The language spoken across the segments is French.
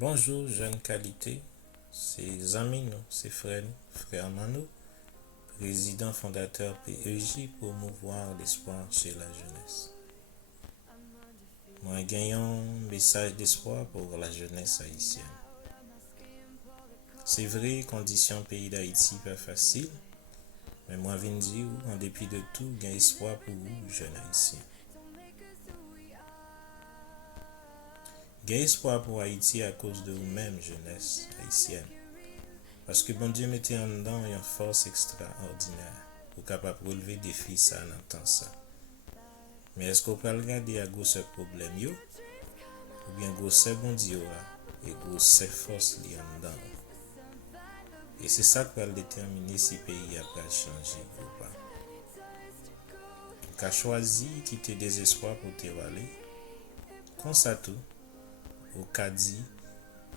Bonjour, jeune qualité. C'est Amino, c'est frère Mano, président fondateur PEJ pour promouvoir l'espoir chez la jeunesse. Moi, gagnons un message d'espoir pour la jeunesse haïtienne. C'est vrai, conditions pays d'Haïti pas facile, mais moi, viens dire, en dépit de tout, gagne espoir pour vous, jeunes haïtiens. Gagne espoir pour Haïti à cause de vous-même, jeunesse haïtienne. Parce que bon Dieu mettait en dedans une force extraordinaire pour capable de relever des défis ça dans temps ça. Mais est-ce qu'on peut regarder à gros ce problème yo ou bien gros ce bon Dieu là et gros ce force li en dedans. Et c'est ça qui va déterminer si le pays a pas changer ou pas. On a choisi quitter désespoir pour te aller. Comme ça tout, au cas dit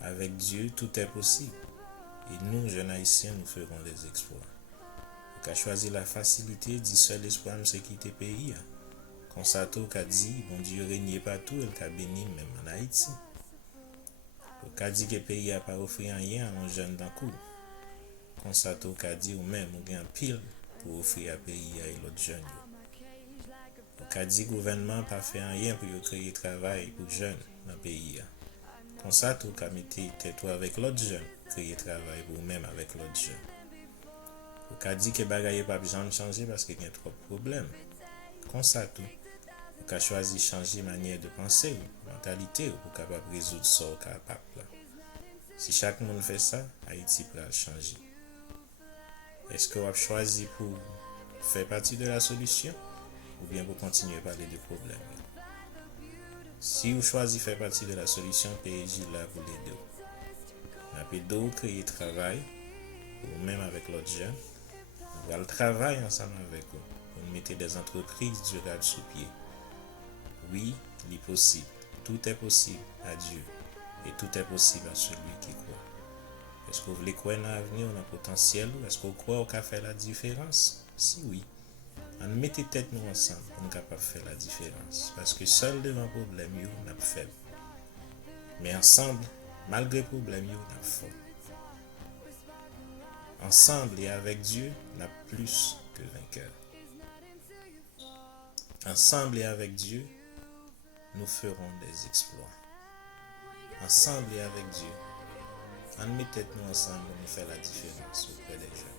avec Dieu tout est possible. Et nous, jeunes haïtiens, nous ferons les exploits. On a choisi la facilité, dit seul espoir, c'est quitter le pays. Comme ça, tout a dit, bon Dieu régnait partout, il a béni même en Haïti. On a dit que le pays n'a pas offert rien à un jeune d'un coup. Comme ça, tout a dit, ou même, on a un pile pour offrir à pays à l'autre jeune. On a dit que le gouvernement n'a pas fait rien pour créer travail pour les jeunes dans le pays. Comme ça, tout a mis tête avec l'autre jeune, créer travail pour même avec l'autre jeune. On a dit que les bagages pas besoin de changer parce qu'il y a trop de problèmes. Comme ça, tout. On a choisi de changer manière de penser ou mentalité pour capable résoudre ça au capable. Si chaque monde fait ça, Haïti peut changer. Est-ce que vous avez choisi pour faire partie de la solution ou bien pour continuer à parler du problème? Si vous choisissez de faire partie de la solution, PJ là pour les deux. Après deux, créer travail, ou même avec l'autre jeune. Vous allez travailler ensemble avec vous pour mettre des entreprises durables sous pied. Oui, il est possible. Tout est possible à Dieu. Et tout est possible à celui qui croit. Est-ce que vous voulez croire dans l'avenir, dans le potentiel? Est-ce que vous croyez qu'on fait la différence? Si oui, on mettez tête nous ensemble pour nous capables de faire la différence. Parce que seul devant le problème, on est faible. Mais ensemble, malgré le problème, on est fort. Ensemble et avec Dieu, on a plus que vainqueur. Ensemble et avec Dieu, nous ferons des exploits. Ensemble et avec Dieu, on met tête nous ensemble pour nous faire la différence auprès des jeunes.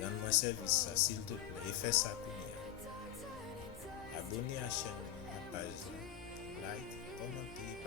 Rends-moi service, ça, s'il te plaît, et fais ça pour nous. Abonnez à la chaîne, à la page, like, commentez.